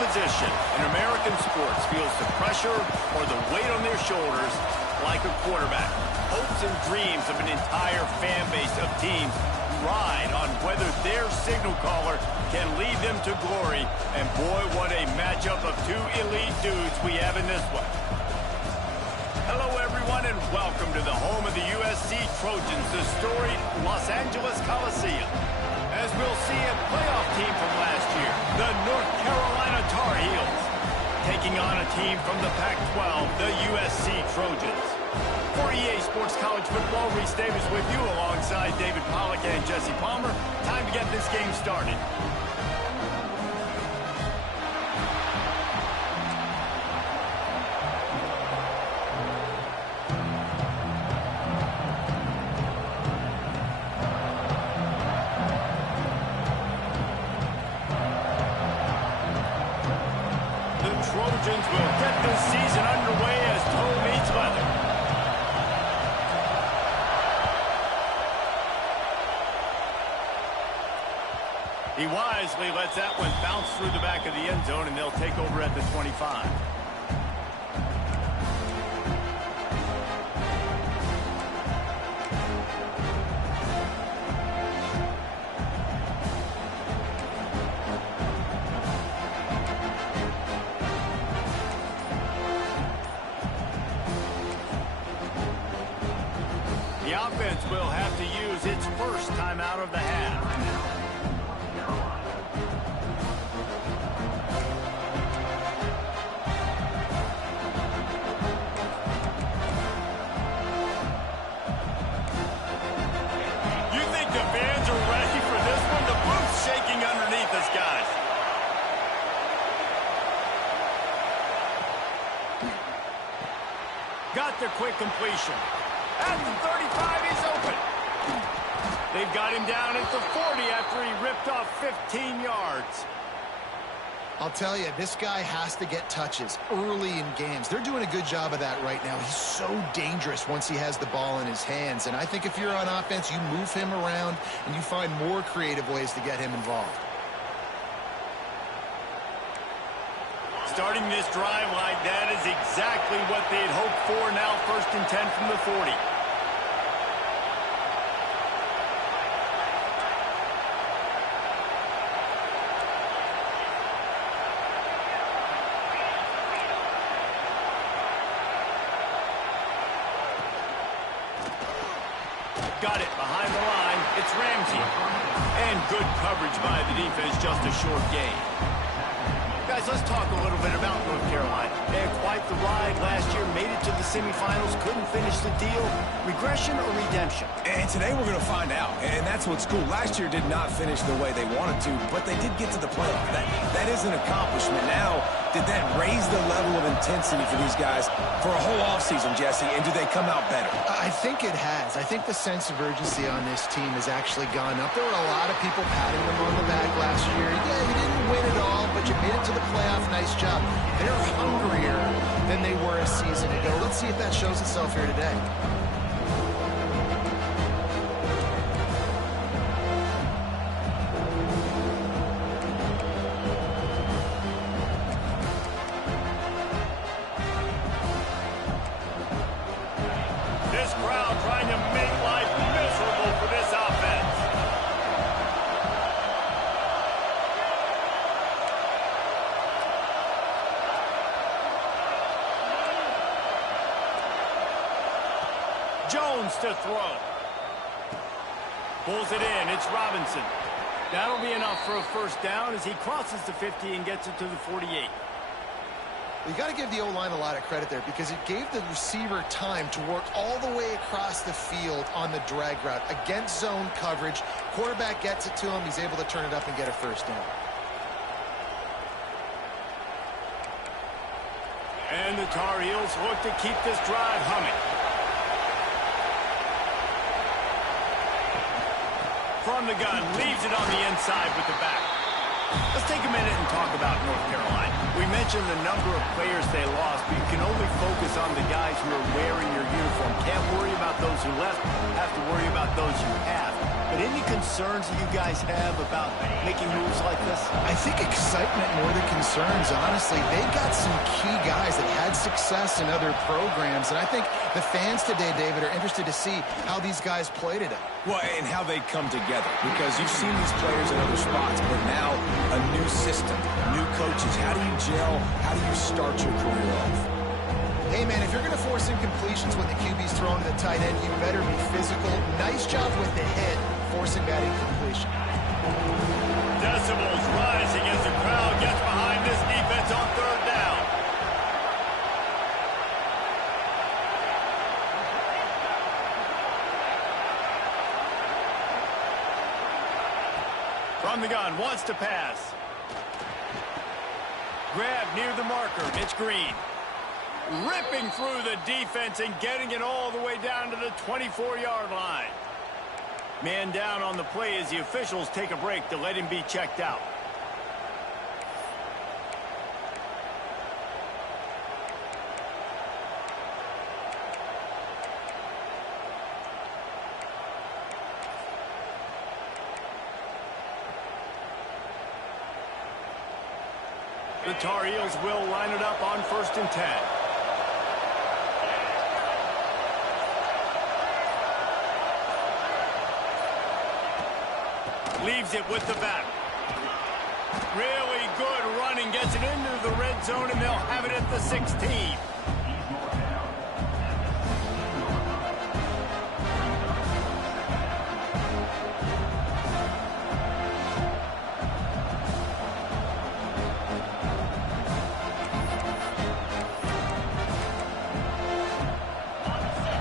position in American sports feels the pressure or the weight on their shoulders like a quarterback. Hopes and dreams of an entire fan base of teams ride on whether their signal caller can lead them to glory. And boy, what a matchup of two elite dudes we have in this one. Hello, everyone, and welcome to the home of the USC Trojans, the storied Los Angeles Coliseum. As we'll see a playoff team from last year, the North Carolina Tar Heels, taking on a team from the Pac-12, the USC Trojans. For EA Sports College Football, Reese Davis with you alongside David Pollack and Jesse Palmer. Time to get this game started. Trojans will get this season underway as toe meets leather. He wisely lets that one bounce through the back of the end zone, and they'll take over at the 25. The offense will have to use its first time out of the half. You think the fans are ready for this one? The booth's shaking underneath us, guys. Got the quick completion. At the 35, he's open. They've got him down at the 40 after he ripped off 15 yards. I'll tell you, this guy has to get touches early in games. They're doing a good job of that right now. He's so dangerous once he has the ball in his hands. And I think if you're on offense, you move him around and you find more creative ways to get him involved. Starting this drive like that is exactly what they'd hoped for. Now 1st and 10 from the 40. Got it behind the line. It's Ramsey. And good coverage by the defense, just a short gain. Guys, let's talk a little bit about North Carolina. They had quite the ride last year, made it to the semifinals, couldn't finish the deal. Regression or redemption? And today we're going to find out, and that's what's cool. Last year did not finish the way they wanted to, but they did get to the playoff. That is an accomplishment. Now, did that raise the level of intensity for these guys for a whole offseason, Jesse, and do they come out better? I think it has. I think the sense of urgency on this team has actually gone up. There were a lot of people patting them on the back last year. Yeah, you didn't win it all, but you made it to the playoff. Nice job. They're hungrier than they were a season ago. Let's see if that shows itself here today. This crowd trying to make life miserable for this offense. Jones to throw. Pulls it in. It's Robinson. That'll be enough for a first down as he crosses the 50 and gets it to the 48. You got to give the O-line a lot of credit there because it gave the receiver time to work all the way across the field on the drag route against zone coverage. Quarterback gets it to him. He's able to turn it up and get a first down. And the Tar Heels look to keep this drive humming. From the gun, leaves it on the inside with the back. Let's take a minute and talk about North Carolina. We mentioned the number of players they lost, but you can only focus on the guys who are wearing your uniform. Can't worry about those who left, have to worry about those who have. But any concerns that you guys have about making moves like this? I think excitement more than concerns, honestly. They got some key guys that had success in other programs, and I think the fans today, David, are interested to see how these guys play today. Well, and how they come together, because you've seen these players in other spots, but now a new system, new coaches. How do you gel? How do you start your career off? Hey, man, if you're going to force incompletions when the QB's throwing to the tight end, you better be physical. Nice job with the hit, forcing that incompletion. Decibels rising as the crowd gets behind this defense on third down. From the gun, wants to pass. Grab near the marker, it's Green. Ripping through the defense and getting it all the way down to the 24-yard line. Man down on the play as the officials take a break to let him be checked out. The Tar Heels will line it up on 1st and 10. Leaves it with the back. Really good running. Gets it into the red zone, and they'll have it at the 16.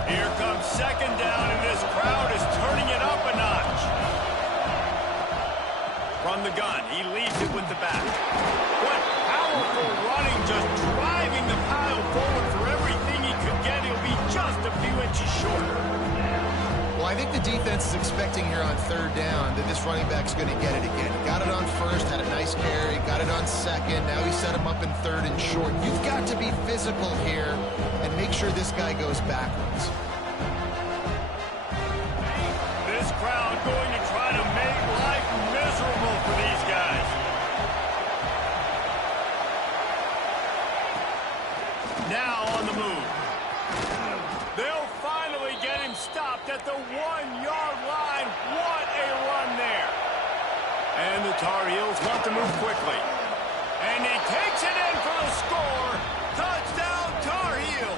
Here comes 2nd down, and this crowd is turning it up a notch. From the gun, he leaves it with the back. What powerful running, just driving the pile forward for everything he could get. He'll be just a few inches short. Well, I think the defense is expecting here on 3rd down that this running back's going to get it again. He got it on 1st, had a nice carry, got it on 2nd. Now he set him up in 3rd and short. You've got to be physical here and make sure this guy goes backwards. This crowd going to try to make life miserable for these guys. Now on the move. They'll finally get him stopped at the 1-yard line. What a run there. And the Tar Heels want to move quickly. And he takes it in for the score. Touchdown, Tar Heels.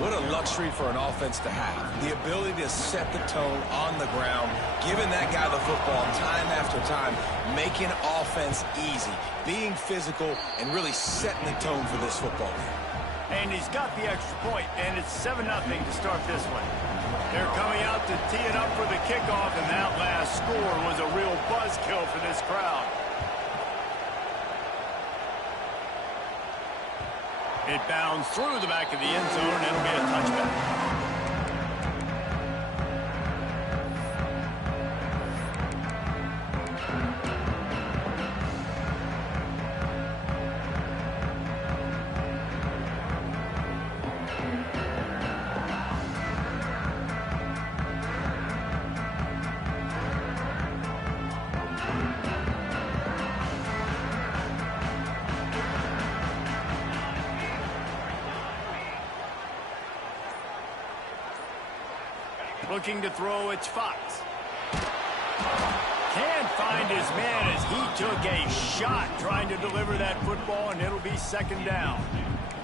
What a luxury for an offense to have. The ability to set the tone on the ground, giving that guy the football time after time, making offense easy, being physical, and really setting the tone for this football game. And he's got the extra point, and it's 7-0 to start this one. They're coming out to tee it up for the kickoff, and that last score was a real buzzkill for this crowd. It bounds through the back of the end zone, and it'll be a touchback. Looking to throw, it's Fox. Can't find his man as he took a shot trying to deliver that football, and it'll be 2nd down.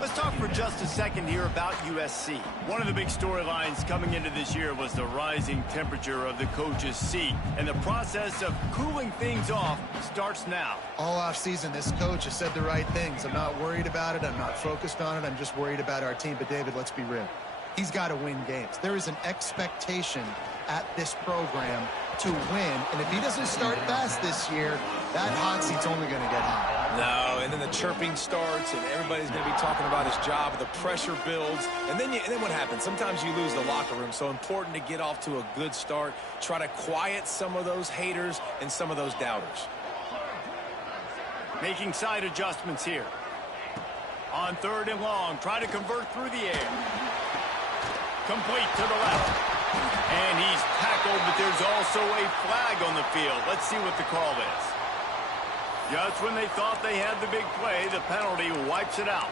Let's talk for just a second here about USC. One of the big storylines coming into this year was the rising temperature of the coach's seat, and the process of cooling things off starts now. All offseason, this coach has said the right things. I'm not worried about it. I'm not focused on it. I'm just worried about our team. But, David, let's be real. He's got to win games. There is an expectation at this program to win. And if he doesn't start fast this year, that hot seat's only going to get hot. No, and then the chirping starts, and everybody's going to be talking about his job. The pressure builds, and then what happens? Sometimes you lose the locker room. So important to get off to a good start. Try to quiet some of those haters and some of those doubters. Making side adjustments here. On 3rd and long, try to convert through the air. Complete to the left. And he's tackled, but there's also a flag on the field. Let's see what the call is. Just when they thought they had the big play, the penalty wipes it out.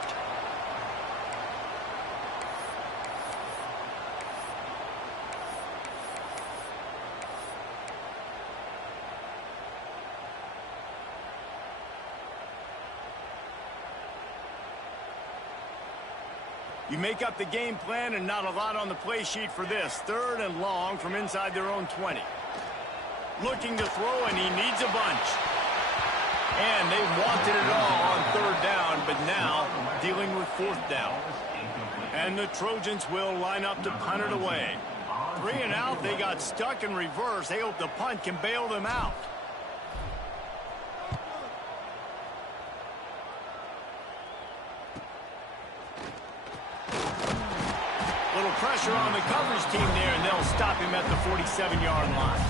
You make up the game plan and not a lot on the play sheet for this. 3rd and long from inside their own 20. Looking to throw, and he needs a bunch. And they wanted it all on 3rd down, but now dealing with 4th down. And the Trojans will line up to punt it away. 3 and out, they got stuck in reverse. They hope the punt can bail them out. Little pressure on the coverage team there, and they'll stop him at the 47-yard line.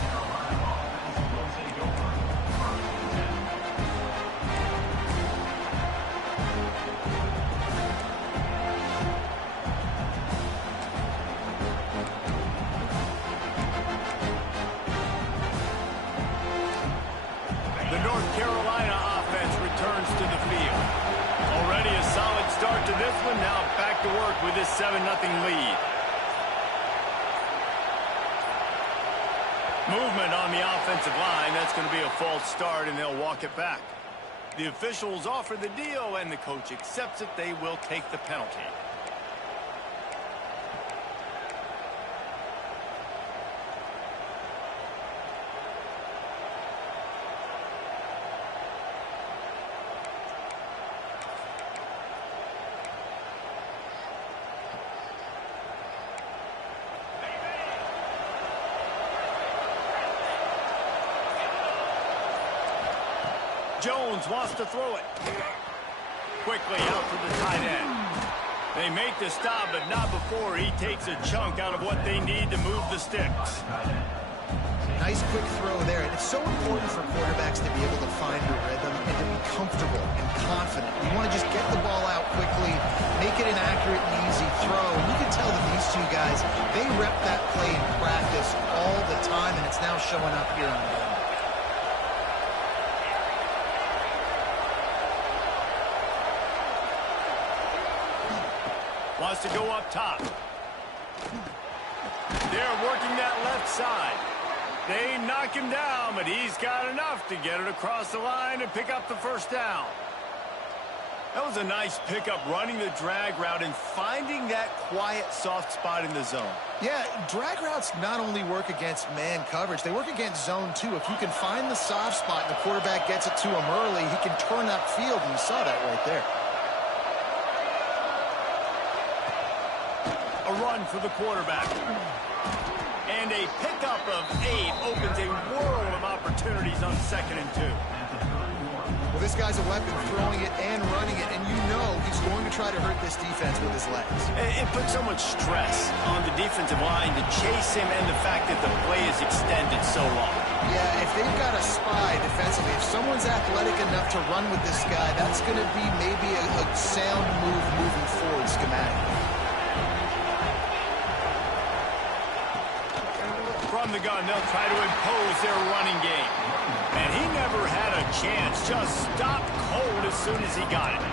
The North Carolina offense returns to the field. Already a solid start to this one. Now back to work with this 7-0 lead. Movement on the offensive line. That's going to be a false start, and they'll walk it back. The officials offer the deal, and the coach accepts it. They will take the penalty. Jones wants to throw it. Quickly out to the tight end. They make the stop, but not before he takes a chunk out of what they need to move the sticks. Nice quick throw there. And it's so important for quarterbacks to be able to find a rhythm and to be comfortable and confident. You want to just get the ball out quickly, make it an accurate and easy throw. And you can tell that these two guys, they rep that play in practice all the time, and it's now showing up here on the game. Wants to go up top. They're working that left side. They knock him down, but he's got enough to get it across the line and pick up the 1st down. That was a nice pickup, running the drag route and finding that quiet, soft spot in the zone. Yeah, drag routes not only work against man coverage, they work against zone too. If you can find the soft spot and the quarterback gets it to him early, he can turn upfield, and you saw that right there. A run for the quarterback. And a pickup of 8 opens a world of opportunities on 2nd and 2. Well, this guy's a weapon, throwing it and running it, and you know he's going to try to hurt this defense with his legs. It puts so much stress on the defensive line to chase him, and the fact that the play is extended so long. Yeah, if they've got a spy defensively, if someone's athletic enough to run with this guy, that's going to be maybe a sound move moving forward schematically. From the gun, they'll try to impose their running game. And he never had a chance. Just stopped cold as soon as he got it.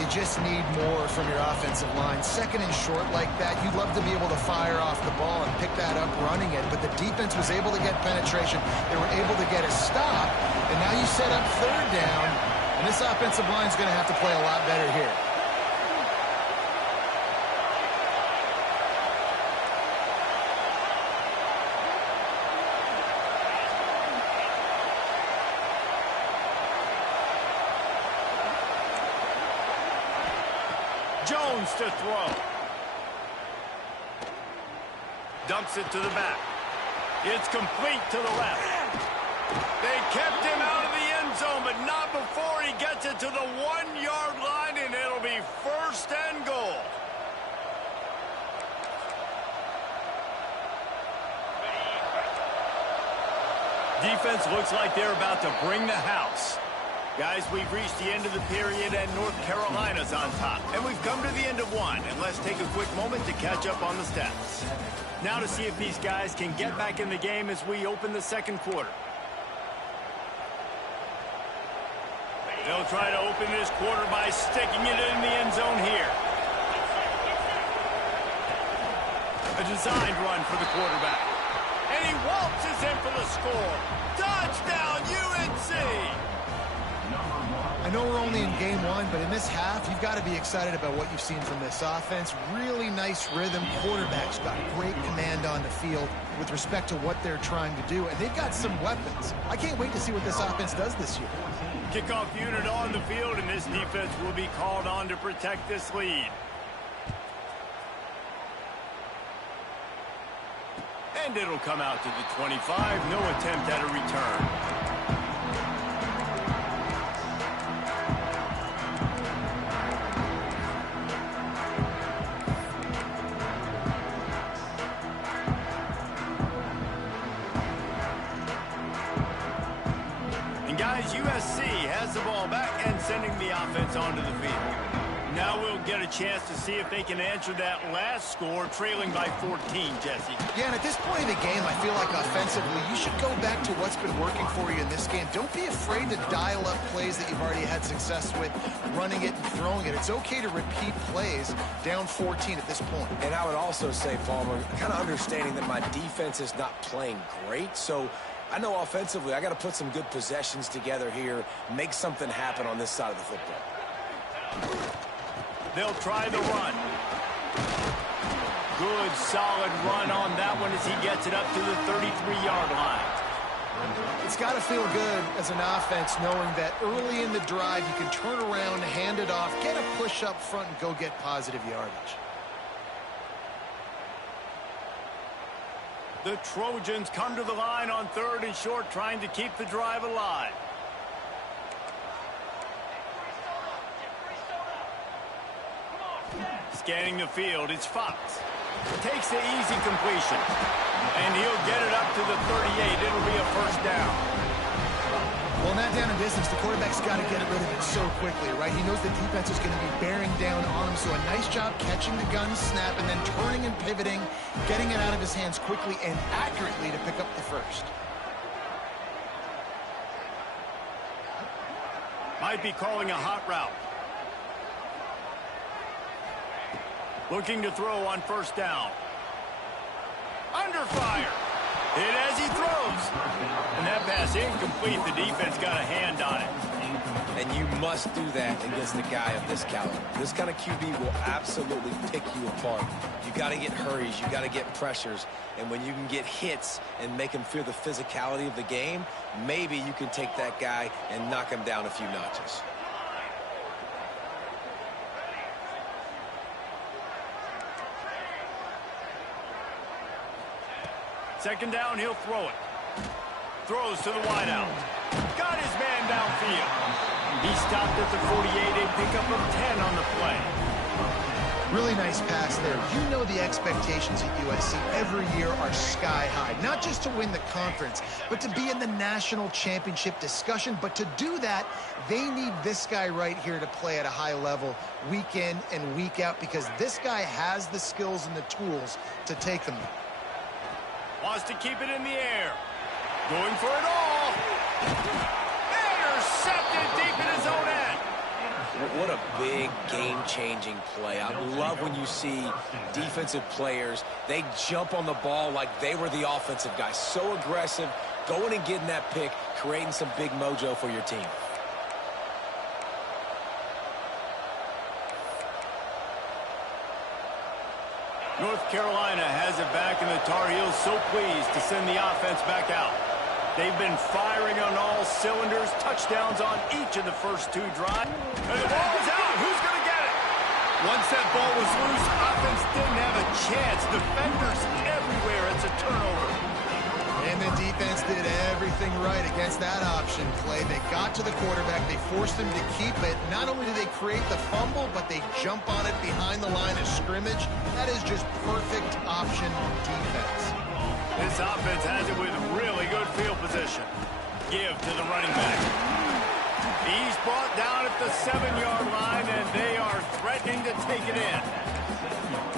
You just need more from your offensive line. 2nd and short like that, you'd love to be able to fire off the ball and pick that up running it. But the defense was able to get penetration. They were able to get a stop. And now you set up 3rd down. And this offensive line's going to have to play a lot better here. Jones to throw. Dumps it to the back. It's complete to the left. They kept him out of the end zone, but not before he gets it to the 1-yard line, and it'll be 1st and goal. Defense looks like they're about to bring the house. Guys, we've reached the end of the period, and North Carolina's on top. And we've come to the end of one, and let's take a quick moment to catch up on the stats. Now to see if these guys can get back in the game as we open the second quarter. They'll try to open this quarter by sticking it in the end zone here. A designed run for the quarterback. And he waltzes in for the score. Touchdown, UNC! I know we're only in game one, but in this half, you've got to be excited about what you've seen from this offense. Really nice rhythm. Quarterback's got great command on the field with respect to what they're trying to do, and they've got some weapons. I can't wait to see what this offense does this year. Kickoff unit on the field, and this defense will be called on to protect this lead. And it'll come out to the 25. No attempt at a return. USC has the ball back and sending the offense onto the field. Now we'll get a chance to see if they can answer that last score, trailing by 14, Jesse. Yeah, and at this point in the game, I feel like offensively, you should go back to what's been working for you in this game. Don't be afraid to dial up plays that you've already had success with, running it and throwing it. It's okay to repeat plays down 14 at this point. And I would also say, Palmer, kind of understanding that my defense is not playing great, so I know offensively I got to put some good possessions together here, make something happen on this side of the football. They'll try the run. Good, solid run on that one as he gets it up to the 33-yard line. It's got to feel good as an offense knowing that early in the drive you can turn around, hand it off, get a push up front, and go get positive yardage. The Trojans come to the line on 3rd and short, trying to keep the drive alive. Scanning the field, it's Fox. Takes the easy completion. And he'll get it up to the 38. It'll be a first down. Well, in that down and distance, the quarterback's got to get rid of it so quickly, right? He knows the defense is going to be bearing down on him, so a nice job catching the gun snap and then turning and pivoting, getting it out of his hands quickly and accurately to pick up the first. Might be calling a hot route. Looking to throw on first down. Under fire. Hit as he throws. And that pass incomplete. The defense got a hand on it. And you must do that against a guy of this caliber. This kind of QB will absolutely pick you apart. You got to get hurries. You got to get pressures. And when you can get hits and make him feel the physicality of the game, maybe you can take that guy and knock him down a few notches. Second down, he'll throw it. Throws to the wideout. Got his man downfield. He stopped at the 48, a pickup of 10 on the play. Really nice pass there. You know the expectations at USC every year are sky high. Not just to win the conference, but to be in the national championship discussion. But to do that, they need this guy right here to play at a high level week in and week out, because this guy has the skills and the tools to take them. Wants to keep it in the air. Going for it all. Intercepted deep in his own end. What a big game-changing play. I love when you see defensive players, they jump on the ball like they were the offensive guy. So aggressive, going and getting that pick, creating some big mojo for your team. North Carolina has it back, and the Tar Heels so pleased to send the offense back out. They've been firing on all cylinders, touchdowns on each of the first 2 drives. And the ball is out. Who's going to get it? Once that ball was loose, offense didn't have a chance. Defenders everywhere. It's a turnover. And the defense did everything right against that option play. They got to the quarterback. They forced him to keep it. Not only did they create the fumble, but they jump on it behind the line of scrimmage. That is just perfect option defense. This offense has it with really good field position. Give to the running back. He's brought down at the 7-yard line, and they are threatening to take it in.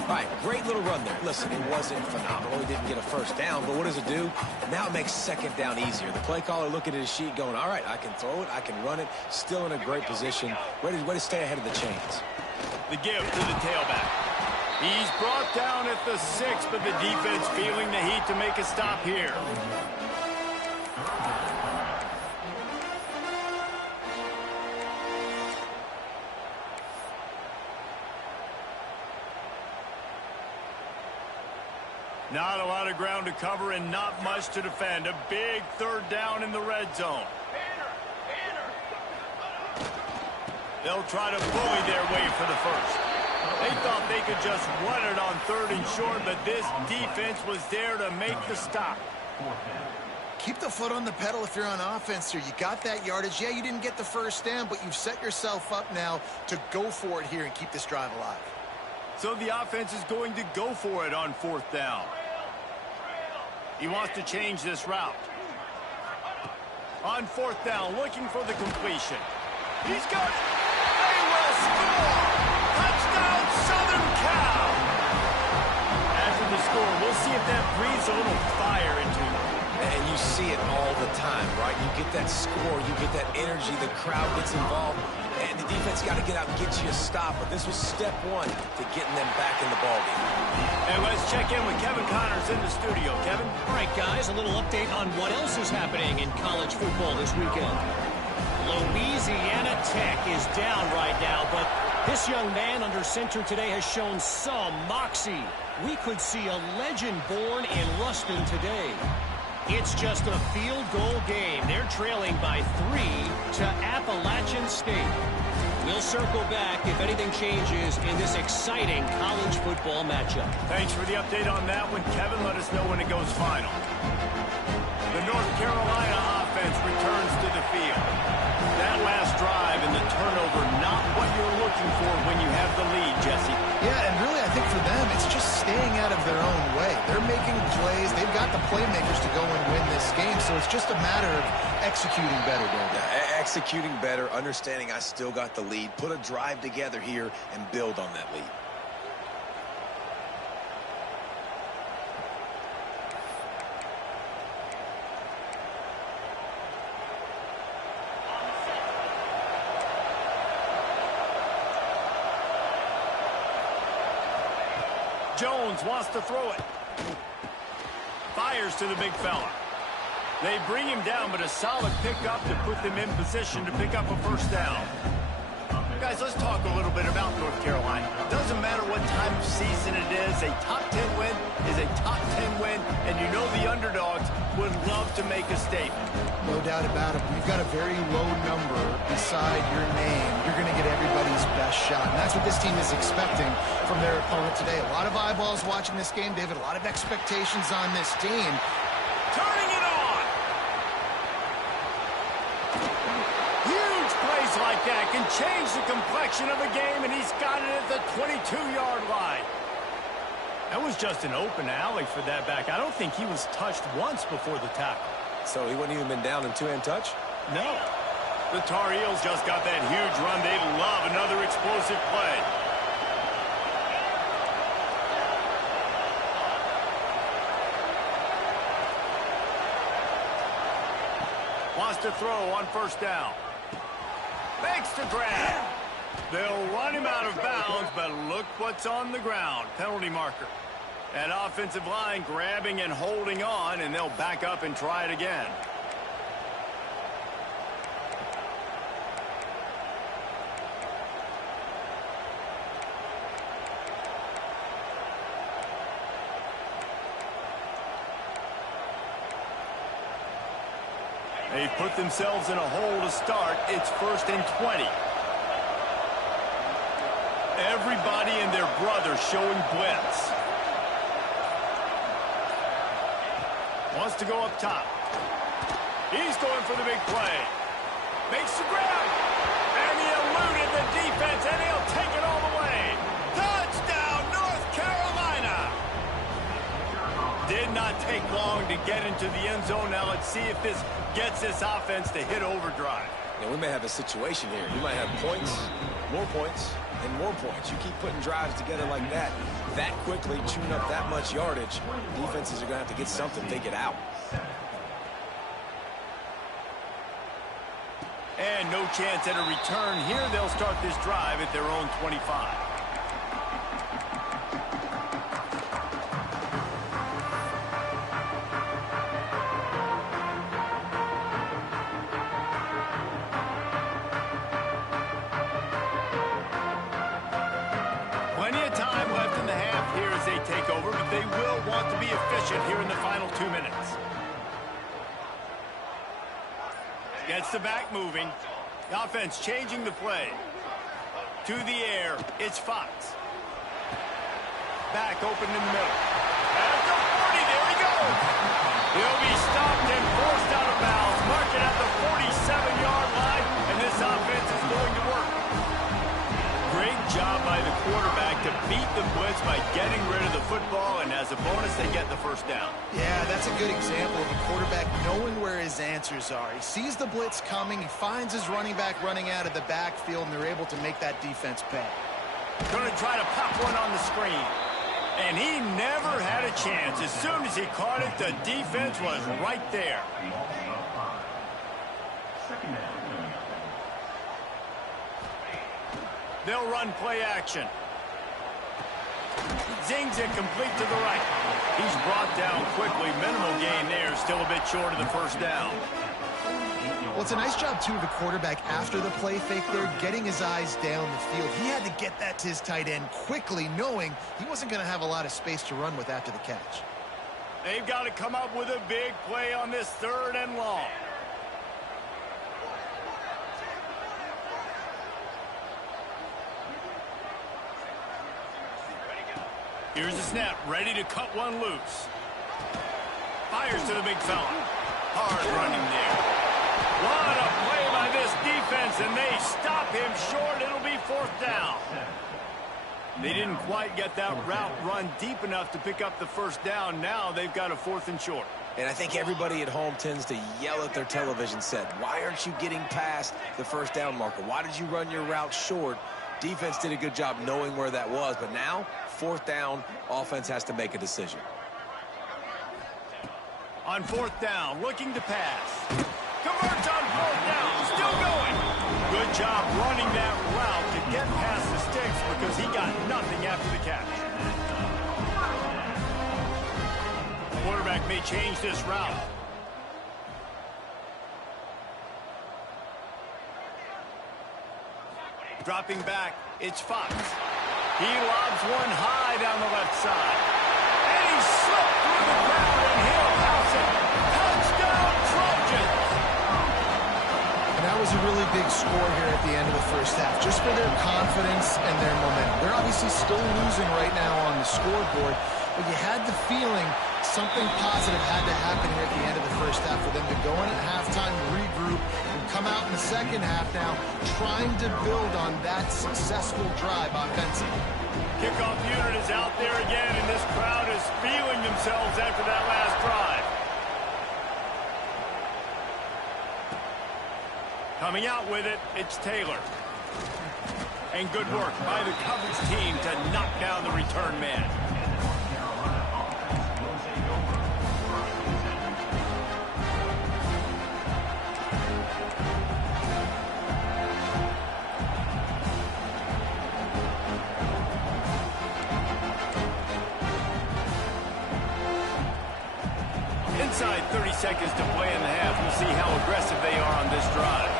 All right, great little run there. Listen, it wasn't phenomenal. He didn't get a first down, but what does it do? Now it makes second down easier. The play caller looking at his sheet going, all right, I can throw it, I can run it, still in a great position. Way to stay ahead of the chains. The give to the tailback. He's brought down at the 6, but the defense feeling the heat to make a stop here. Not a lot of ground to cover and not much to defend. A big third down in the red zone. They'll try to bully their way for the first. They thought they could just run it on 3rd and short, but this defense was there to make the stop. Keep the foot on the pedal if you're on offense here. You got that yardage. Yeah, you didn't get the first down, but you've set yourself up now to go for it here and keep this drive alive. So the offense is going to go for it on 4th down. He wants to change this route. On 4th down, looking for the completion. He's got it. They will score. Touchdown, Southern Cal. After the score, we'll see if that breathes a little fire into him. And you see it all the time, right? You get that score, you get that energy, the crowd gets involved, and the defense got to get out and get you a stop. But this was step one to getting them back in the ballgame. And let's check in with Kevin Connors in the studio. Kevin? All right, guys, a little update on what else is happening in college football this weekend. Louisiana Tech is down right now, but this young man under center today has shown some moxie. We could see a legend born in Ruston today. It's just a field goal game. They're trailing by 3 to Appalachian State. We'll circle back if anything changes in this exciting college football matchup. Thanks for the update on that one, Kevin. Let us know when it goes final. The North Carolina offense returns to the field. That last drive and the turnover, not what you're looking for when you have the lead, Jesse. Yeah, and really I think for them it's just staying out of their own way. They're making plays. They've got the playmakers to go and win this game, so it's just a matter of executing better, David. Yeah, executing better, understanding I still got the lead, put a drive together here and build on that lead. Jones wants to throw it. Fires to the big fella. They bring him down, but a solid pickup to put them in position to pick up a first down. Guys, let's talk a little bit about North Carolina. Doesn't matter what time of season it is, a top 10 win is a top 10 win, and you know the underdogs would love to make a statement. No doubt about it. When you've got a very low number beside your name, you're going to get everybody's best shot. And that's what this team is expecting from their opponent today. A lot of eyeballs watching this game, David. A lot of expectations on this team. Turning it on! Huge plays like that can change the complexion of a game, and he's got it at the 22-yard line. That was just an open alley for that back. I don't think he was touched once before the tackle. So he wouldn't even been down in two-hand touch? No. The Tar Heels just got that huge run. They love another explosive play. Wants to throw on first down. Makes the grab. They'll run him out of bounds, but look what's on the ground. Penalty marker. That offensive line grabbing and holding on, and they'll back up and try it again. They've put themselves in a hole to start. It's 1st and 20. Everybody and their brother showing blitz. Wants to go up top. He's going for the big play. Makes the grab. And he eluded the defense, and he'll take it all the way. Touchdown, North Carolina. Did not take long to get into the end zone. Now let's see if this gets this offense to hit overdrive. And we may have a situation here. You might have points, and more points. You keep putting drives together like that quickly, chewing up that much yardage, defenses are going to have to get something figured out. And no chance at a return here. They'll start this drive at their own 25. Plenty of time left in the half here as they take over, but they will want to be efficient here in the final 2 minutes. Gets the back moving. The offense changing the play. To the air, it's Fox. Back open in the middle. At the 40, there he goes. He'll be stopped and forced out of bounds. Mark it at the 47-yard line, and this offense is going to work. Great job by the quarterback to beat the blitz by getting rid of the football, and as a bonus, they get the first down. Yeah, that's a good example of a quarterback knowing where his answers are. He sees the blitz coming, he finds his running back running out of the backfield, and they're able to make that defense pay. Going to try to pop one on the screen. And he never had a chance. As soon as he caught it, the defense was right there. They'll run play action. Zings it complete to the right. He's brought down quickly. Minimal gain there. Still a bit short of the first down. Well, it's a nice job, too, of the quarterback after the play fake there, getting his eyes down the field. He had to get that to his tight end quickly, knowing he wasn't going to have a lot of space to run with after the catch. They've got to come up with a big play on this 3rd and long. Here's a snap, ready to cut one loose. Fires to the big fella. Hard running there. What a play by this defense, and they stop him short. It'll be 4th down. They didn't quite get that route run deep enough to pick up the first down. Now they've got a 4th and short. And I think everybody at home tends to yell at their television set. Why aren't you getting past the first down marker? Why did you run your route short? Defense did a good job knowing where that was, but now 4th down, offense has to make a decision. On 4th down, looking to pass. Converts on 4th down, still going. Good job running that route to get past the sticks because he got nothing after the catch. The quarterback may change this route. Dropping back, it's Fox. He lobs one high down the left side. And he slipped through the crowd, and he'll pass it. Touchdown, Trojans! And that was a really big score here at the end of the first half, just for their confidence and their momentum. They're obviously still losing right now on the scoreboard, but you had the feeling something positive had to happen here at the end of the first half for them to go in at halftime, regroup, and come out in the second half now trying to build on that successful drive offensively. Kickoff unit is out there again, and this crowd is feeling themselves after that last drive. Coming out with it, it's Taylor. And good work by the coverage team to knock down the return man. Inside 30 seconds to play in the half. We'll see how aggressive they are on this drive.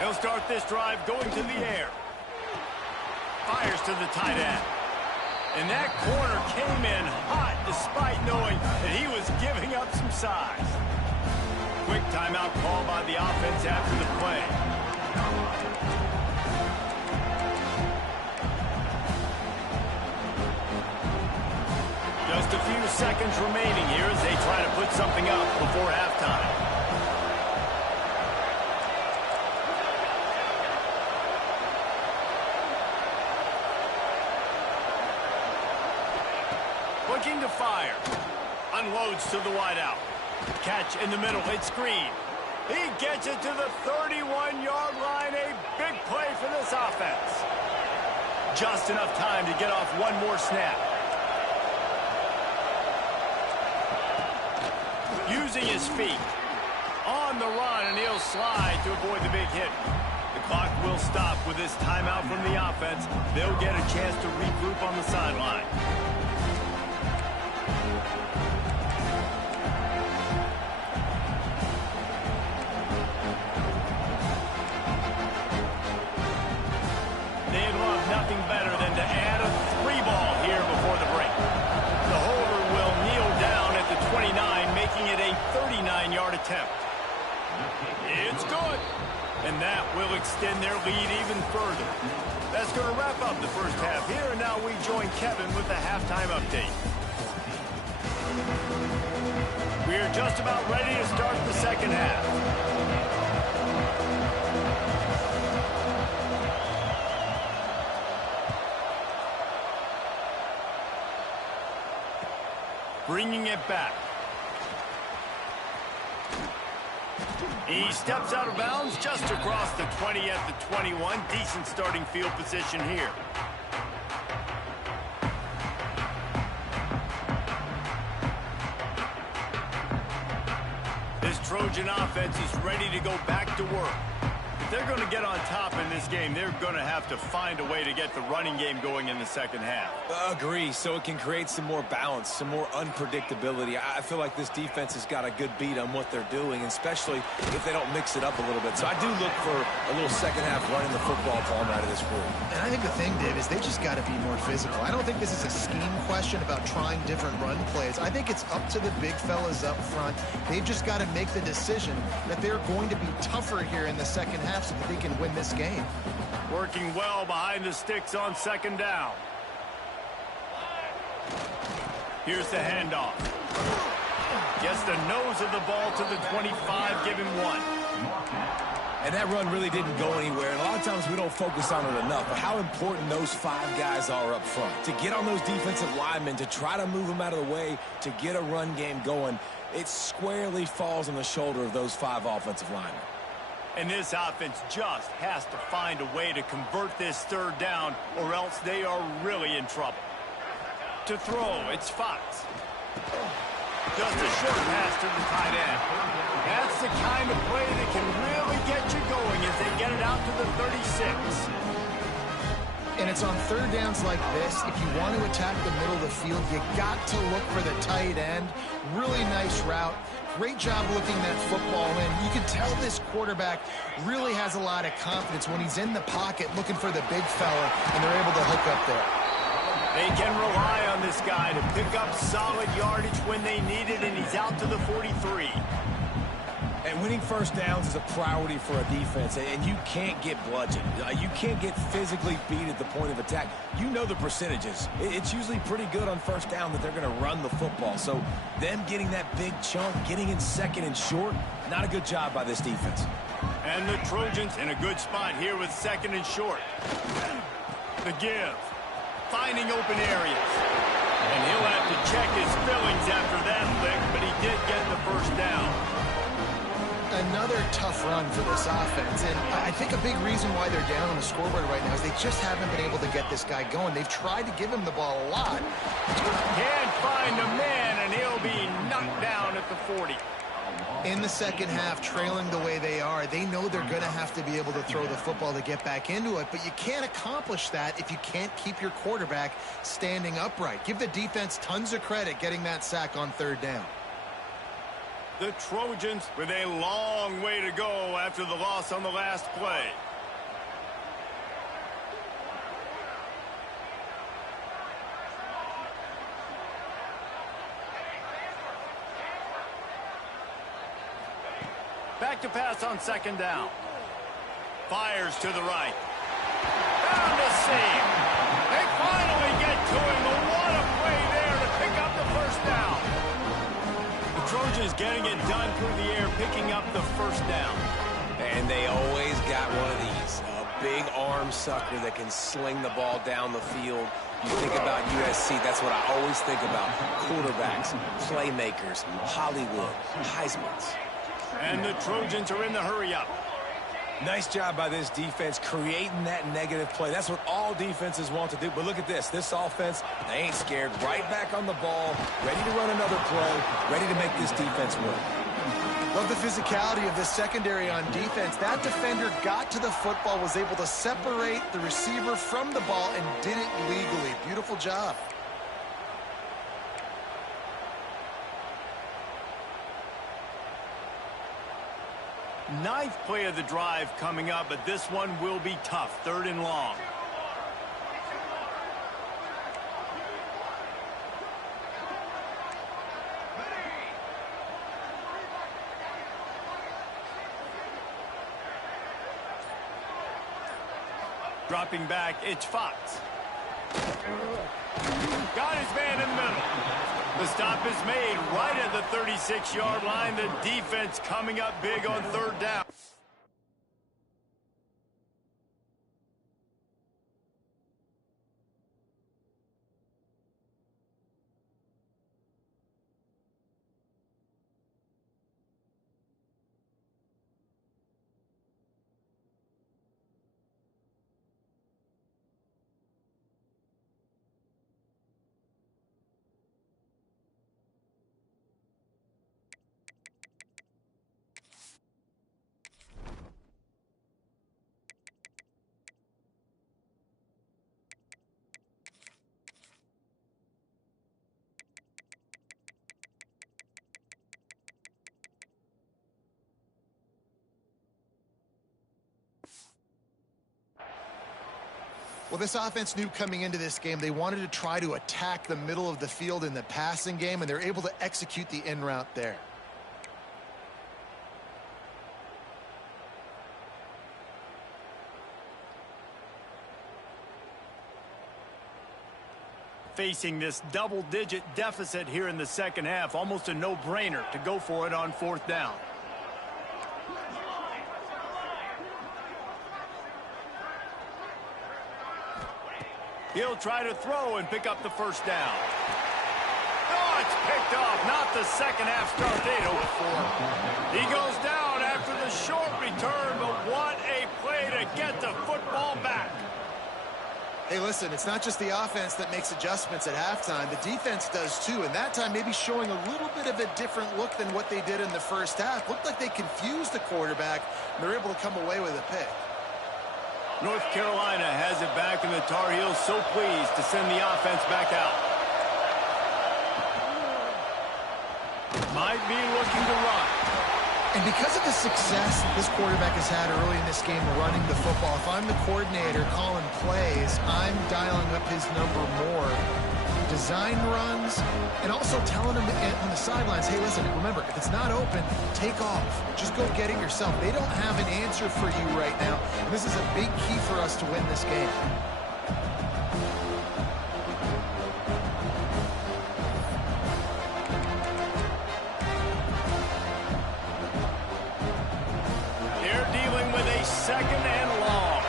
He'll start this drive going to the air. Fires to the tight end. And that corner came in hot despite knowing that he was giving up some size. Quick timeout call by the offense after the play. Just a few seconds remaining here as they try to put something up before halftime. Looking to fire. Unloads to the wideout. Catch in the middle. It's screen. He gets it to the 31-yard line. A big play for this offense. Just enough time to get off one more snap. Using his feet. On the run, and he'll slide to avoid the big hit. The clock will stop with this timeout from the offense. They'll get a chance to regroup on the sideline. They'd love nothing better than to add a 3-ball here before the break. The holder will kneel down at the 29, making it a 39-yard attempt. It's good. And that will extend their lead even further. That's going to wrap up the first half here, and now we join Kevin with the halftime update. We're just about ready to start the second half. Bringing it back. He steps out of bounds just across the 20 at the 21. Decent starting field position here. This Trojan offense is ready to go back to work. If they're going to get on top in this game, they're going to have to find a way to get the running game going in the second half. Agree, so it can create some more balance, some more unpredictability. I feel like this defense has got a good beat on what they're doing, especially if they don't mix it up a little bit. So I do look for a little second half running the football ball out of this group. And I think the thing, Dave, is they just got to be more physical. I don't think this is a scheme question about trying different run plays. I think it's up to the big fellas up front. They've just got to make the decision that they're going to be tougher here in the second half so that they can win this game. Working well behind the sticks on second down. Here's the handoff. Gets the nose of the ball to the 25, give him one. And that run really didn't go anywhere. And a lot of times we don't focus on it enough. But how important those 5 guys are up front. To get on those defensive linemen, to try to move them out of the way, to get a run game going, it squarely falls on the shoulder of those 5 offensive linemen. And this offense just has to find a way to convert this third down, or else they are really in trouble. To throw, it's Fox. Just a short pass to the tight end. That's the kind of play that can really get you going as they get it out to the 36. And it's on third downs like this, if you want to attack the middle of the field, you got to look for the tight end. Really nice route. Great job looking that football in. You can tell this quarterback really has a lot of confidence when he's in the pocket looking for the big fella, and they're able to hook up there. They can rely on this guy to pick up solid yardage when they need it, and he's out to the 43. And winning first downs is a priority for a defense, and you can't get bludgeoned. You can't get physically beat at the point of attack. You know the percentages. It's usually pretty good on first down that they're going to run the football. So them getting that big chunk, getting in second and short, not a good job by this defense. And the Trojans in a good spot here with second and short. The give. Finding open areas. And he'll have to check his fillings after that lick, but he did get the first down. Another tough run for this offense, and I think a big reason why they're down on the scoreboard right now is they just haven't been able to get this guy going. They've tried to give him the ball a lot. Can't find a man, and he'll be knocked down at the 40. In the second half, trailing the way they are, they know they're going to have to be able to throw the football to get back into it, but you can't accomplish that if you can't keep your quarterback standing upright. Give the defense tons of credit getting that sack on third down. The Trojans with a long way to go after the loss on the last play. Back to pass on second down. Fires to the right. Found a seam. They finally get to him. But what a play there to pick up the first down. The Trojans getting it done through the air, picking up the first down. And they always got one of these. A big arm sucker that can sling the ball down the field. You think about USC, that's what I always think about. Quarterbacks, playmakers, Hollywood, Heismans. And the Trojans are in the hurry-up. Nice job by this defense creating that negative play. That's what all defenses want to do. But look at this. This offense, they ain't scared. Right back on the ball, ready to run another play, ready to make this defense work. Love the physicality of the secondary on defense. That defender got to the football, was able to separate the receiver from the ball, and did it legally. Beautiful job. Ninth play of the drive coming up, but this one will be tough. 3rd and long. Dropping back, it's Fox. Got his man in the middle. The stop is made right at the 36-yard line. The defense coming up big on 3rd down. Well, this offense knew coming into this game they wanted to try to attack the middle of the field in the passing game, and they're able to execute the in route there. Facing this double-digit deficit here in the second half, almost a no-brainer to go for it on 4th down. He'll try to throw and pick up the 1st down. Oh, it's picked off. Not the second half start they'd hoped for. He goes down after the short return, but what a play to get the football back. Hey, listen, it's not just the offense that makes adjustments at halftime. The defense does too, and that time maybe showing a little bit of a different look than what they did in the first half. Looked like they confused the quarterback, and they're able to come away with a pick. North Carolina has it back, and the Tar Heels so pleased to send the offense back out. Might be looking to run. And because of the success that this quarterback has had early in this game running the football, if I'm the coordinator calling plays, I'm dialing up his number more. Design runs, and also telling him on the sidelines, hey, listen, remember, if it's not open, take off. Just go get it yourself. They don't have an answer for you right now. And this is a big key for us to win this game. They're dealing with a 2nd and long.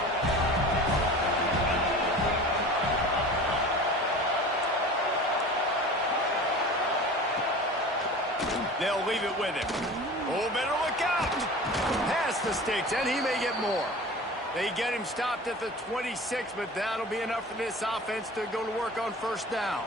They'll leave it with him. Oh, better look out. Past the sticks, and he may get more. They get him stopped at the 26, but that'll be enough for this offense to go to work on 1st down.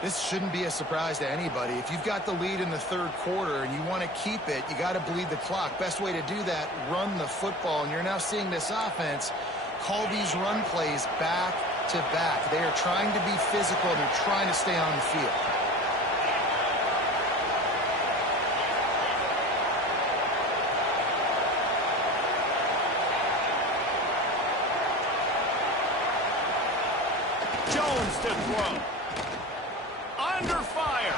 This shouldn't be a surprise to anybody. If you've got the lead in the 3rd quarter and you want to keep it, you got to bleed the clock. Best way to do that, run the football. And you're now seeing this offense call these run plays back to back. They are trying to be physical, and they're trying to stay on the field. To throw. Under fire.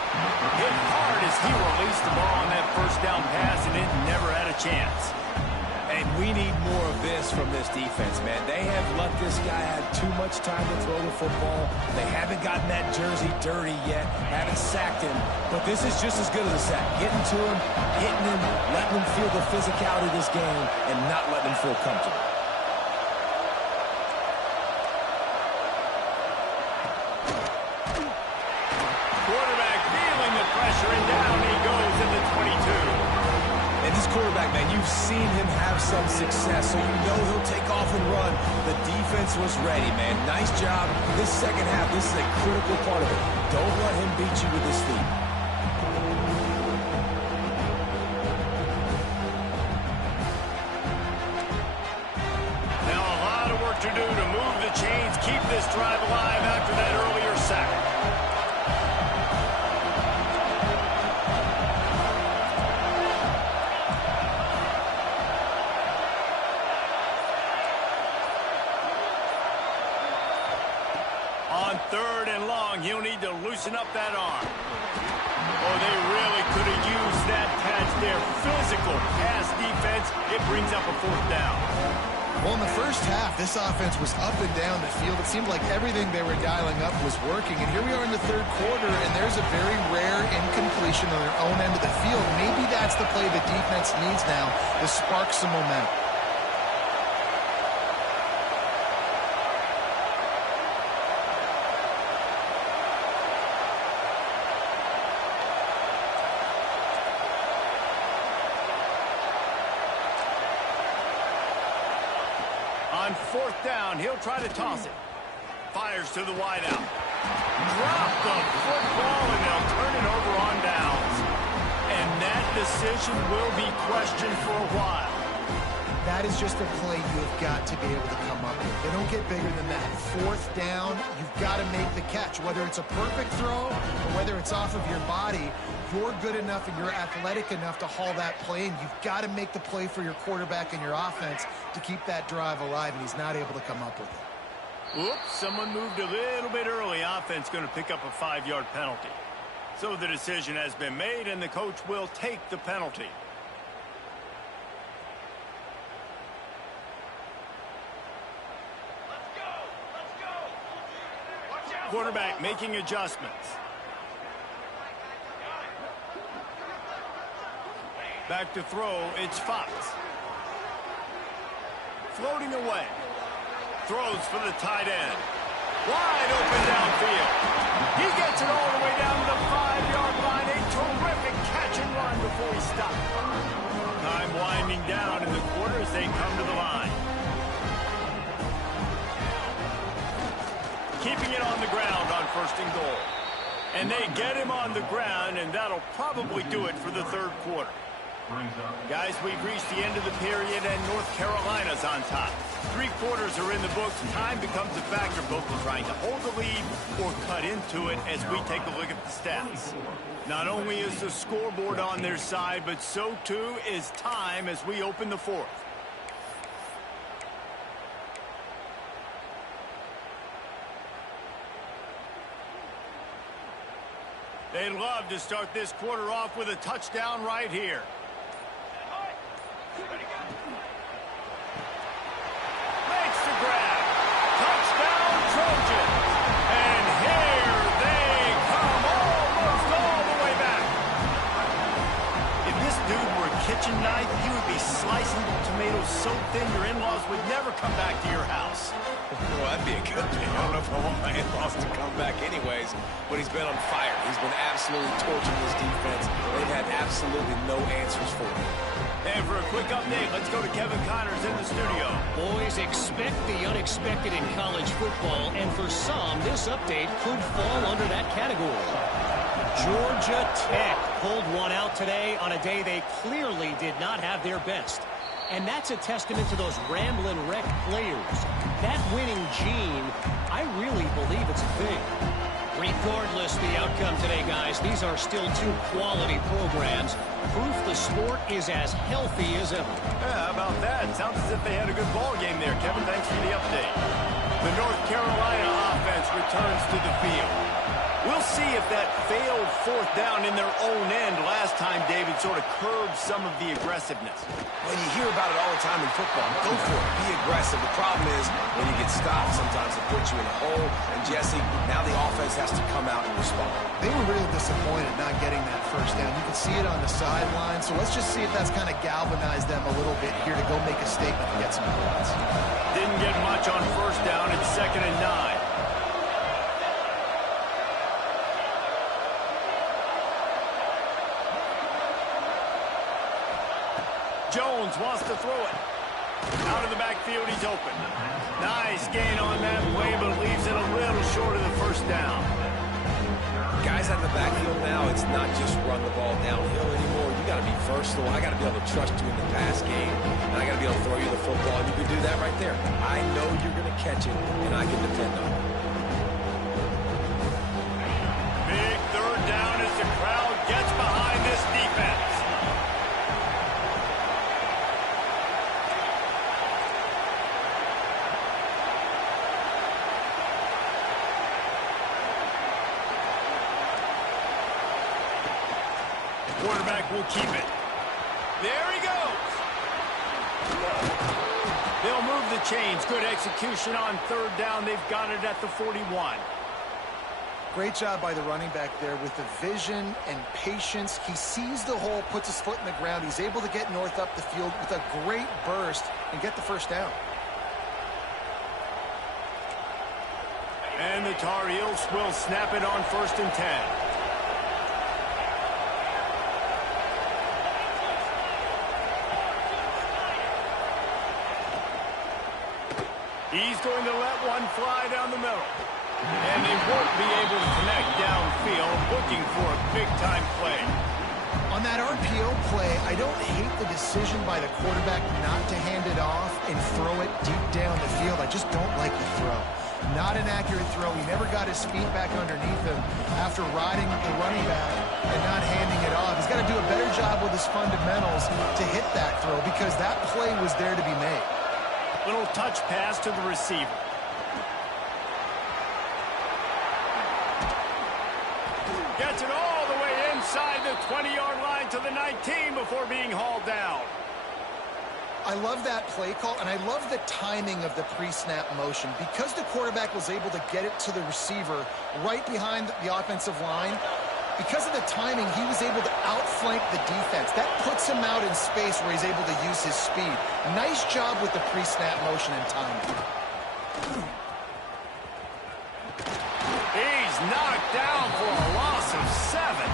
Hit hard as he released the ball on that 1st down pass, and it never had a chance. And we need more of this from this defense, man. They have let this guy have too much time to throw the football. They haven't gotten that jersey dirty yet, haven't sacked him. But this is just as good as a sack. Getting to him, hitting him, letting him feel the physicality of this game, and not letting him feel comfortable. quarterback, man, you've seen him have some success, so you know he'll take off and run. The defense was ready, man. Nice job. This second half, this is a critical part of it. Don't let him beat you with his feet. Now a lot of work to do to move the chains, keep this drive alive after that earlier sack. On 3rd and long, he'll need to loosen up that arm. Oh, they really could have used that catch there. Physical pass defense. It brings up a 4th down. Well, in the first half, this offense was up and down the field. It seemed like everything they were dialing up was working. And here we are in the 3rd quarter, and there's a very rare incompletion on their own end of the field. Maybe that's the play the defense needs now to spark some momentum. On 4th down, he'll try to toss it. Fires to the wideout. Drop the football, and they'll turn it over on downs. And that decision will be questioned for a while. That is just a play you've got to be able to come up with. They don't get bigger than that. 4th down, you've got to make the catch. Whether it's a perfect throw or whether it's off of your body, you're good enough and you're athletic enough to haul that play, and you've got to make the play for your quarterback and your offense to keep that drive alive, and he's not able to come up with it. Oops, someone moved a little bit early. Offense going to pick up a 5-yard penalty. So the decision has been made, and the coach will take the penalty. Quarterback making adjustments. Back to throw, it's Fox. Floating away. Throws for the tight end. Wide open downfield. He gets it all the way down to the 5-yard line. A terrific catch and run before he stopped. Time winding down in the quarter as they come to the line. Keeping it on the ground on 1st and goal. And they get him on the ground, and that'll probably do it for the 3rd quarter. Guys, we've reached the end of the period, and North Carolina's on top. 3 quarters are in the books. Time becomes a factor, both in trying to hold the lead or cut into it as we take a look at the stats. Not only is the scoreboard on their side, but so too is time as we open the 4th. They'd love to start this quarter off with a touchdown right here. Makes the grab. Touchdown, Trojans. And here they come, almost all the way back. If this dude were a kitchen knife, he would be slicing tomatoes so thin your in-laws would never come back to your house. Well, that'd be a good thing. I don't know if I want my in-laws to come back anyways, but he's been on fire. He's been absolutely torching this defense. They've had absolutely no answers for him. And for a quick update, let's go to Kevin Connors in the studio. Boys, expect the unexpected in college football, and for some, this update could fall under that category. Georgia Tech pulled one out today on a day they clearly did not have their best. And that's a testament to those rambling wreck players. That winning gene, I really believe it's a thing. Regardless the outcome today, guys, these are still 2 quality programs. Proof the sport is as healthy as ever. Yeah, how about that? Sounds as if they had a good ball game there. Kevin, thanks for the update. The North Carolina offense returns to the field. We'll see if that failed 4th down in their own end last time, David, sort of curbed some of the aggressiveness. Well, you hear about it all the time in football. Go for it. Be aggressive. The problem is when you get stopped, sometimes it puts you in a hole. And, Jesse, now the offense has to come out and respond. They were really disappointed not getting that 1st down. You can see it on the sideline. So let's just see if that's kind of galvanized them a little bit here to go make a statement and get some points. Didn't get much on 1st down. It's 2nd and 9. Jones wants to throw it. Out of the backfield, he's open. Nice gain on that play, but leaves it a little short of the first down. Guys out of the backfield now, it's not just run the ball downhill anymore. You got to be versatile. I got to be able to trust you in the pass game, and I got to be able to throw you the football, and you can do that right there. I know you're going to catch it, and I can depend on it. Big third down as the crowd gets behind this defense. Quarterback will keep it. There he goes. They'll move the chains. Good execution on third down. They've got it at the 41. Great job by the running back there with the vision and patience. He sees the hole, puts his foot in the ground. He's able to get north up the field with a great burst and get the first down. And the Tar Heels will snap it on 1st and 10. He's going to let one fly down the middle. And they won't be able to connect downfield, looking for a big-time play. On that RPO play, I don't hate the decision by the quarterback not to hand it off and throw it deep down the field. I just don't like the throw. Not an accurate throw. He never got his feet back underneath him after riding the running back and not handing it off. He's got to do a better job with his fundamentals to hit that throw because that play was there to be made. Little touch pass to the receiver. Gets it all the way inside the 20-yard line to the 19 before being hauled down. I love that play call, and I love the timing of the pre-snap motion. Because the quarterback was able to get it to the receiver right behind the offensive line, because of the timing, he was able to outflank the defense. That puts him out in space where he's able to use his speed. Nice job with the pre-snap motion and timing. He's knocked down for a loss of 7.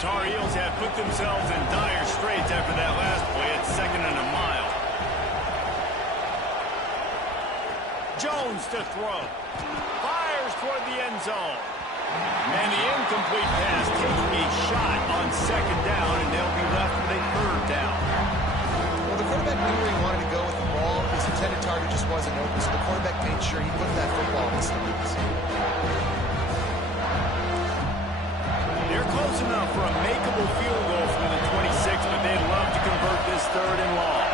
Tar Heels have put themselves in dire straits after that last play at 2nd and a mile. Jones to throw. Fires toward the end zone. And the incomplete pass taking a shot on 2nd down, and they'll be left with a 3rd down. Well, the quarterback knew where he wanted to go with the ball. His intended target just wasn't open, so the quarterback made sure he put that football in his hands. They're close enough for a makeable field goal from the 26, but they'd love to convert this 3rd and long.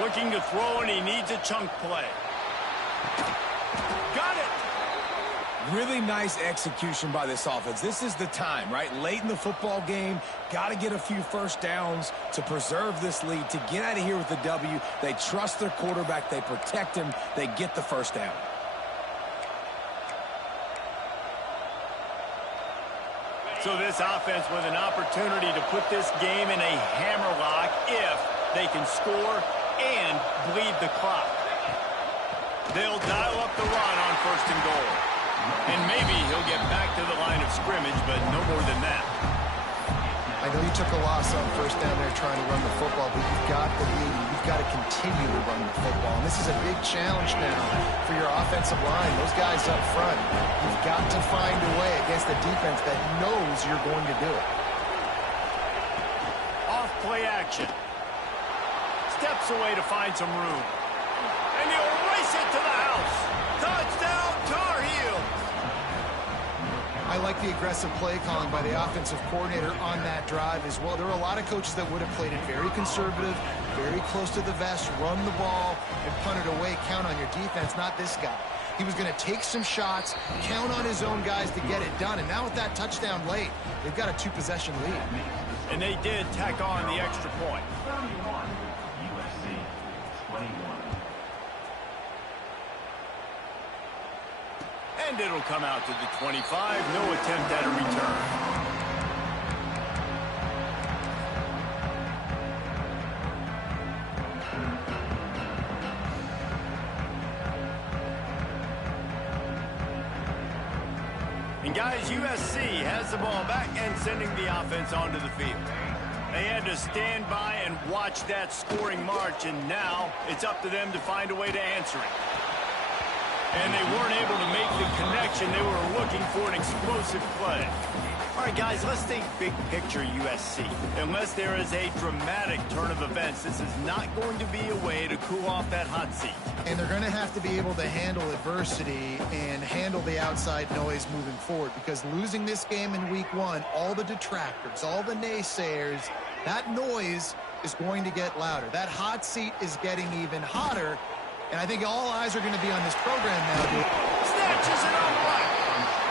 Looking to throw, and he needs a chunk play. Got it! Really nice execution by this offense. This is the time, right? Late in the football game, got to get a few first downs to preserve this lead, to get out of here with the W. They trust their quarterback. They protect him. They get the first down. So this offense with an opportunity to put this game in a hammerlock if they can score and bleed the clock. They'll dial up the run on 1st and goal. And maybe he'll get back to the line of scrimmage, but no more than that. I know you took a loss on 1st down there trying to run the football, but you've got the lead. You've got to continue to run the football. And this is a big challenge now for your offensive line. Those guys up front, you've got to find a way against a defense that knows you're going to do it. Off play action. Steps away to find some room. And he'll race it to the house. Touchdown, Tar Heels. I like the aggressive play calling by the offensive coordinator on that drive as well. There are a lot of coaches that would have played it very conservative, very close to the vest, run the ball, and punt it away. Count on your defense, not this guy. He was going to take some shots, count on his own guys to get it done. And now with that touchdown late, they've got a 2-possession lead. And they did tack on the extra point. 31, USC, 21. And it'll come out to the 25. No attempt at a return. And guys, USC has the ball back and sending the offense onto the field. They had to stand by and watch that scoring march, and now it's up to them to find a way to answer it. And they weren't able to make the connection. They were looking for an explosive play. All right, guys, let's think big picture USC. Unless there is a dramatic turn of events, this is not going to be a way to cool off that hot seat. And they're going to have to be able to handle adversity and handle the outside noise moving forward, because losing this game in week 1, all the detractors, all the naysayers, that noise is going to get louder. That hot seat is getting even hotter, and I think all eyes are going to be on this program now. Snatches it up right.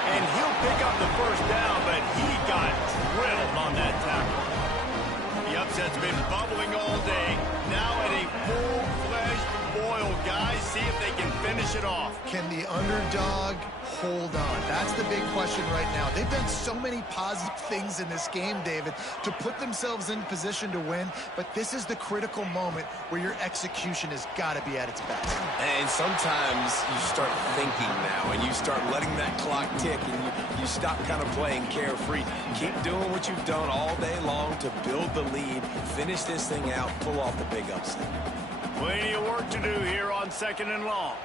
And he'll pick up the first down, but he got drilled on that tackle. The upset's been bubbling all day. Now at a full-fledged boil, guys. See if they can finish it off. Can the underdog hold on? That's the big question right now. They've done so many positive things in this game, David, to put themselves in position to win, but this is the critical moment where your execution has got to be at its best. And sometimes you start thinking now, and you start letting that clock tick, and you stop kind of playing carefree. Keep doing what you've done all day long to build the lead, finish this thing out, pull off the big upset. Plenty of work to do here on 2nd and long.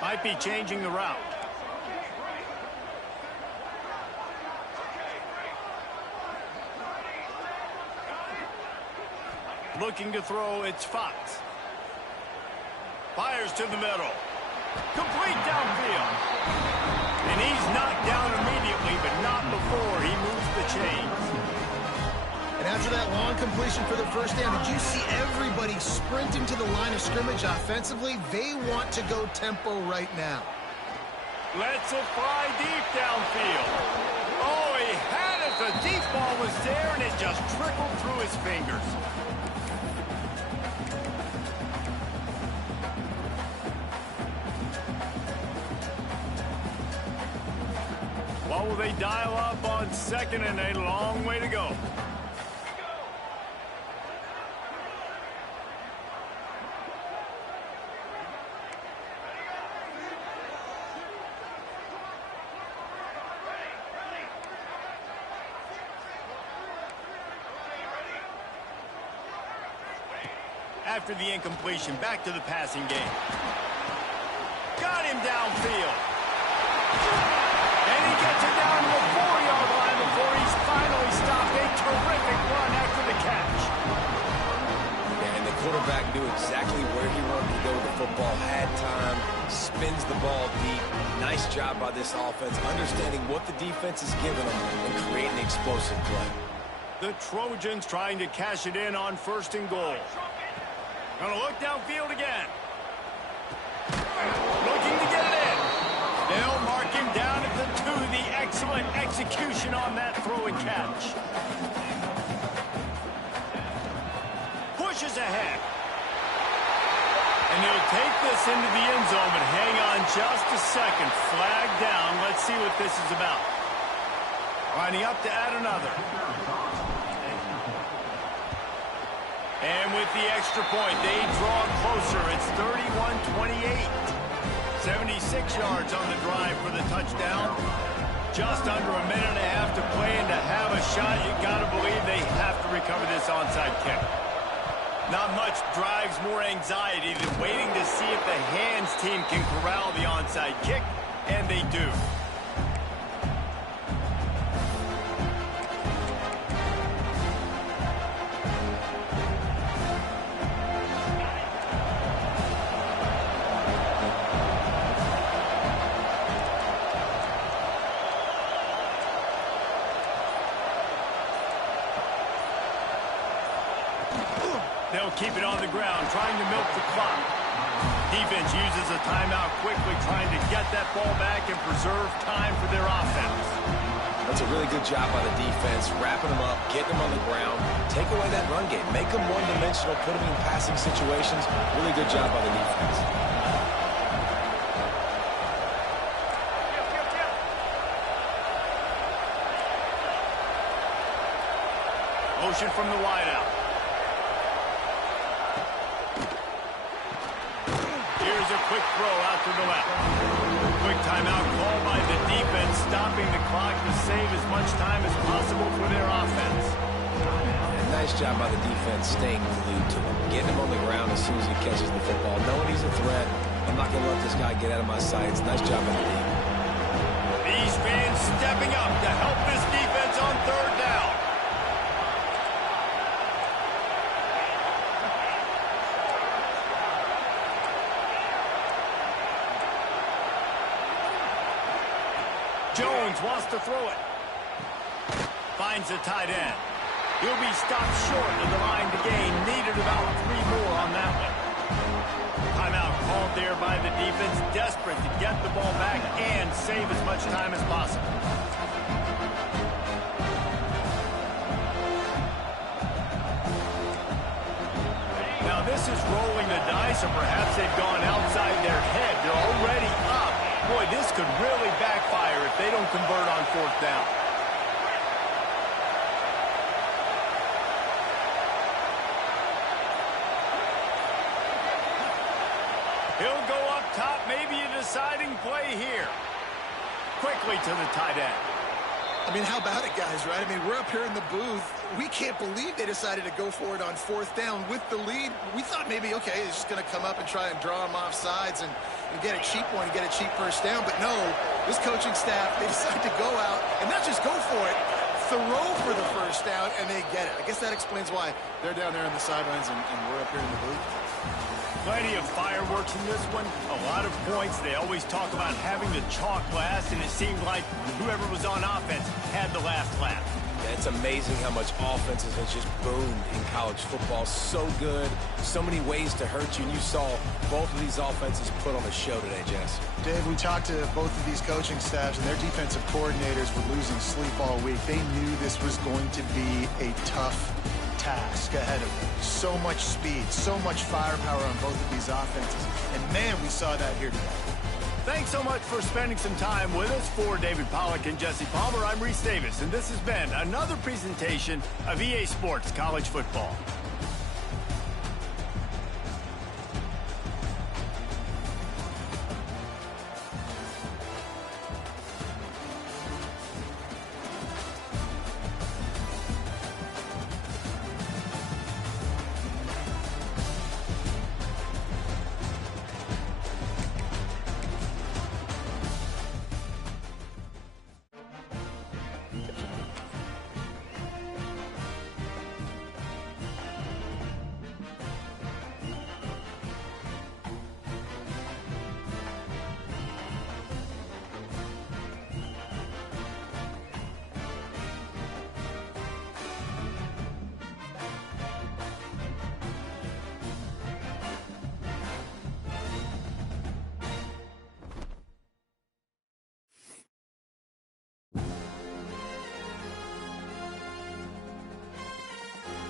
Might be changing the route. Looking to throw, it's Fox. Fires to the middle. Complete downfield. And he's knocked down immediately, but not before he moves the chains. And after that long completion for the first down, did you see everybody sprinting to the line of scrimmage offensively? They want to go tempo right now. Lets it fly deep downfield. Oh, he had it. The deep ball was there, and it just trickled through his fingers. What will they dial up on 2nd and a long way to go? After the incompletion, back to the passing game. Got him downfield. And he gets it down to the 4-yard line before he's finally stopped. A terrific run after the catch. And the quarterback knew exactly where he wanted to go with the football, had time, spins the ball deep. Nice job by this offense, understanding what the defense is giving them and creating an explosive play. The Trojans trying to cash it in on 1st and goal. Gonna look downfield again. Looking to get it in. They'll mark him down at the 2. The excellent execution on that throw and catch. Pushes ahead. And he'll take this into the end zone, but hang on just a second. Flag down. Let's see what this is about. Lining up to add another. And with the extra point, they draw closer. It's 31-28. 76 yards on the drive for the touchdown. Just under a minute and a half to play, and to have a shot, you got to believe they have to recover this onside kick. Not much drives more anxiety than waiting to see if the hands team can corral the onside kick, and they do. They'll keep it on the ground, trying to milk the clock. Defense uses a timeout quickly, trying to get that ball back and preserve time for their offense. That's a really good job by the defense, wrapping them up, getting them on the ground, take away that run game, make them one-dimensional, put them in passing situations. Really good job by the defense. Motion from the wideout. Here's a quick throw out to the left. Quick timeout called by the defense, stopping the clock to save as much time as possible for their offense. And nice job by the defense staying glued to him, getting him on the ground as soon as he catches the football, knowing he's a threat. I'm not going to let this guy get out of my sights. Nice job by the defense. These fans stepping up to help this defense on third down. Jones wants to throw it. Finds a tight end. He'll be stopped short of the line to gain. Needed about 3 more on that one. Timeout called there by the defense. Desperate to get the ball back and save as much time as possible. Now this is rolling the dice, or perhaps they've gone outside their head. They're already up. Boy, this could really backfire if they don't convert on fourth down. He'll go up top, maybe a deciding play here. Quickly to the tight end. I mean, how about it, guys, right? I mean, we're up here in the booth. We can't believe they decided to go for it on fourth down with the lead. We thought maybe, okay, it's just going to come up and try and draw them off sides and get a cheap one and get a cheap first down. But no, this coaching staff, they decided to go out and not just go for it, throw for the first down, and they get it. I guess that explains why they're down there on the sidelines and we're up here in the booth. Plenty of fireworks in this one. A lot of points. They always talk about having the chalk last, and it seemed like whoever was on offense had the last laugh. Yeah, it's amazing how much offenses has just boomed in college football. So good. So many ways to hurt you. And you saw both of these offenses put on a show today, Jess. Dave, we talked to both of these coaching staffs, and their defensive coordinators were losing sleep all week. They knew this was going to be a tough task ahead of them. So much speed, so much firepower on both of these offenses. And, man, we saw that here today. Thanks so much for spending some time with us. For David Pollack and Jesse Palmer, I'm Reese Davis, and this has been another presentation of EA Sports College Football.